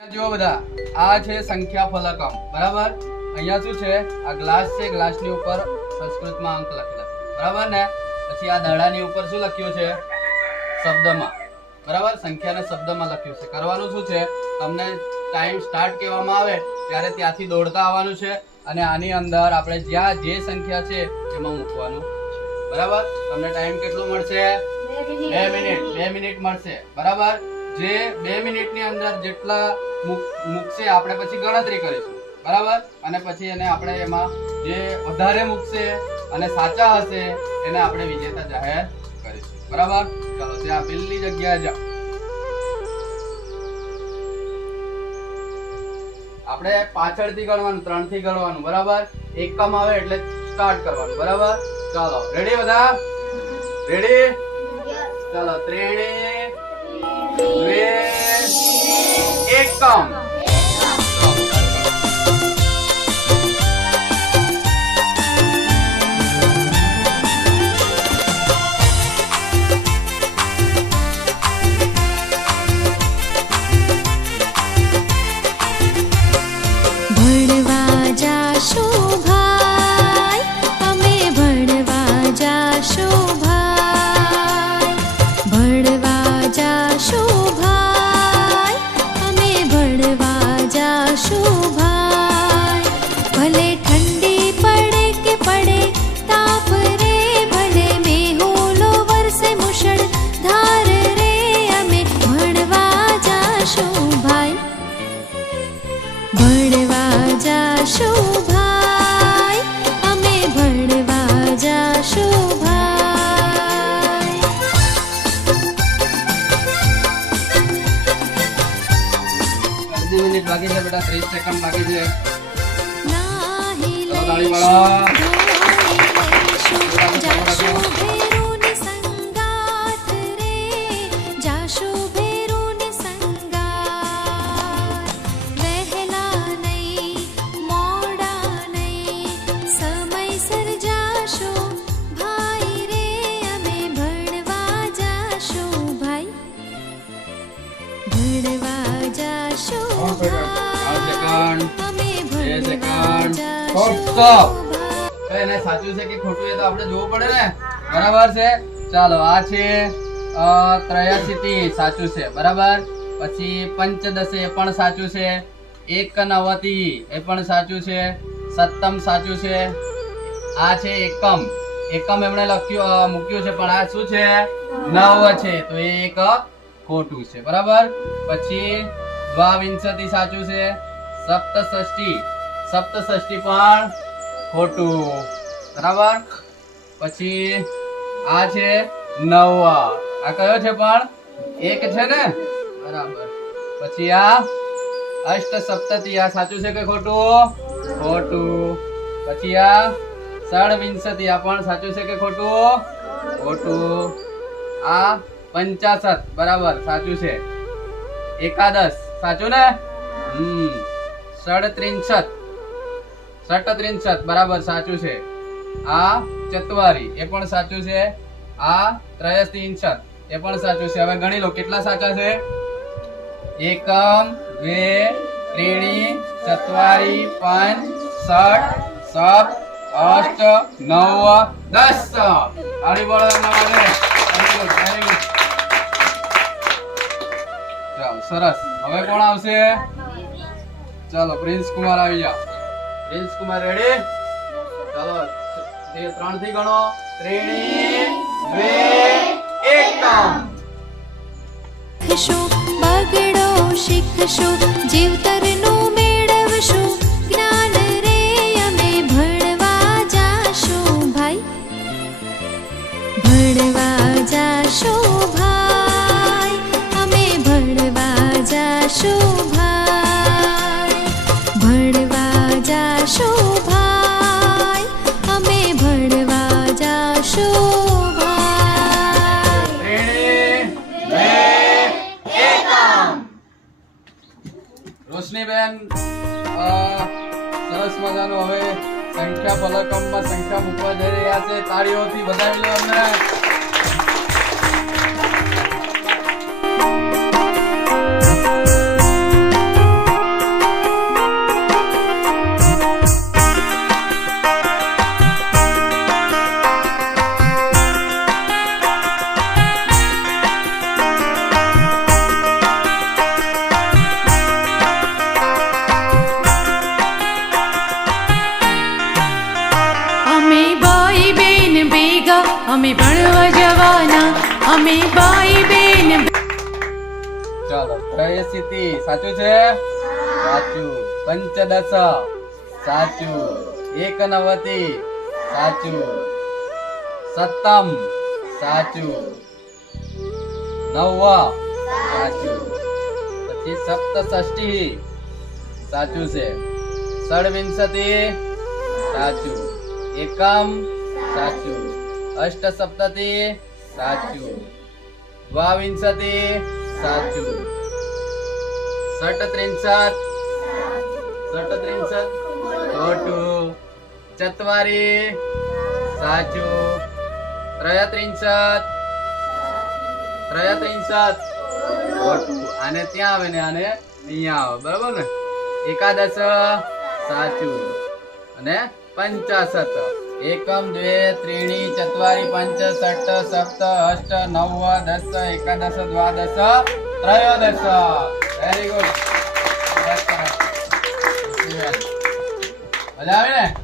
જુઓ બધા, આ છે સંખ્યા ફલકમ બરાબર? અહીંયા શું છે? આ ગ્લાસ છે, ગ્લાસની ઉપર સંસ્કૃતમાં અંક લખેલા બરાબર ને? પછી આ દડાની ઉપર શું લખ્યું છે? શબ્દમાં. બરાબર? સંખ્યાને શબ્દમાં લખ્યું છે. કરવાનું શું છે? તમને ટાઈમ સ્ટાર્ટ કહેવામાં આવે, ત્યારે ત્યાંથી દોડતા આવવાનું છે અને આની અંદર આપણે જ્યાં જે સંખ્યા છે, એમાં મૂકવાનું બરાબર? તમને ટાઈમ કેટલો મળશે? બે મિનિટ. બે મિનિટ મળશે. બરાબર? જે બે મિનિટની અંદર જેટલા મૂકશે આપણે પછી ગણતરી કરીશું. બરાબર? અને પછી એને આપણે એમાં જે વધારે મૂકશે અને સાચા હશે એને આપણે વિજેતા જાહેર કરીશું. બરાબર? ચાલો ત્યાં પેલી જગ્યાએ જાઓ. આપણે પાછળથી ગણવાનું ત્રણથી ગણવાનું બરાબર? એકમ આવે એટલે સ્ટાર્ટ કરવાનું બરાબર? ચાલો રેડી બધા? રેડી ચાલો ત્રીણી દ્વે એકમ નહીં, સમયસર જાશું, ભાઈ રે, અમે ભણવા જાશું, ભાઈ. એને સાચું છે કે ખોટું એ તો આપણે જોવું પડે ને? બરાબર છે? ચાલો આ છે અ, સાચું છે. બરાબર? પછી પંચદશે એ પણ સાચું છે. એક નવતી એ પણ સાચું છે. સત્તમ સાચું છે. આ છે એકમ. એકમ એમણે લખ્યું મૂક્યું છે પણ આ શું છે? નવ છે. તો એ એક ખોટું છે. બરાબર? પછી દ્વાવિંશતિ સાચું છે. સપ્તષષ્ઠી. સપ્તષ્ટી પણ ખોટું. બરાબર? પછી આ છે નવ આ કયો છે પણ? એક છે ને? બરાબર. પછી આ અષ્ટ સપ્તતિ, આ સાચું છે કે ખોટું? ખોટું. પછી આ ષડવિંશતિ, આ પણ સાચું છે કે ખોટું? ખોટું. આ પંચાસત, બરાબર, સાચું છે. એકાદશ, સાચું ને? હમ. ષડત્રિંશત સટત્રિંશત બરાબર, સાચું છે. આ ચત્વારી, એ પણ સાચું છે. આ ત્રયસ્ત્રિંશત એ પણ સાચું છે. હવે ગણી લો, કેટલા સાચા છે? એકમ દ્વે ત્રીણી, ચત્વારી, પંચ ષટ સપ્ત અષ્ટ નવ, દસ. તાળી બોલો સરસ. હવે કોણ આવશે? ચાલો પ્રિન્સ કુમાર આવી જા પ્રિન્સ કુમાર રેડી ચાલો ત્રણથી ગણો. ત્રીણી બે એકમ શિખશો બગડો શીખશું જીવતરનું ભણવા જાશું ભાઈ? સરસ મજાનું હવે સંખ્યા ફલકમમાં સંખ્યા મૂકવા જઈ રહ્યા છે. તાળીઓથી વધાવી લો અમને. અમે ભણવા જવાના, અમે ભાઈ બેન ચાલો પ્રયસિતિ સાચું છે? સાચું. પંચદશ, સાચું. એકનવતી, સાચું. સત્તમ સાચું. નવ સાચું. પછી સપ્તષષ્ઠી, સાચું છે. ષડવિંશતિ, સાચું. એકમ, સાચું. અષ્ટસપ્તતિ સાચું દ્વાવિંશતિ સાચું ષટ ત્રિંશત ષટ ત્રિંશત ખોટું ચત્વારી સાચું ત્રયત્રિંશત ત્રયત્રિંશત ખોટું આને ત્યાં આવે ને આને અહીંયા આવે બરાબર ને એકાદશ સાચું અને પંચાશત એકમ, દ્વે, ત્રીણી, ચત્વારી, પંચ ષટ સપ્ત, અષ્ટ, નવ, દસ, એકાદશ, દ્વાદશ, ત્રયોદશ. વેરી ગુડ મજા આવે ને?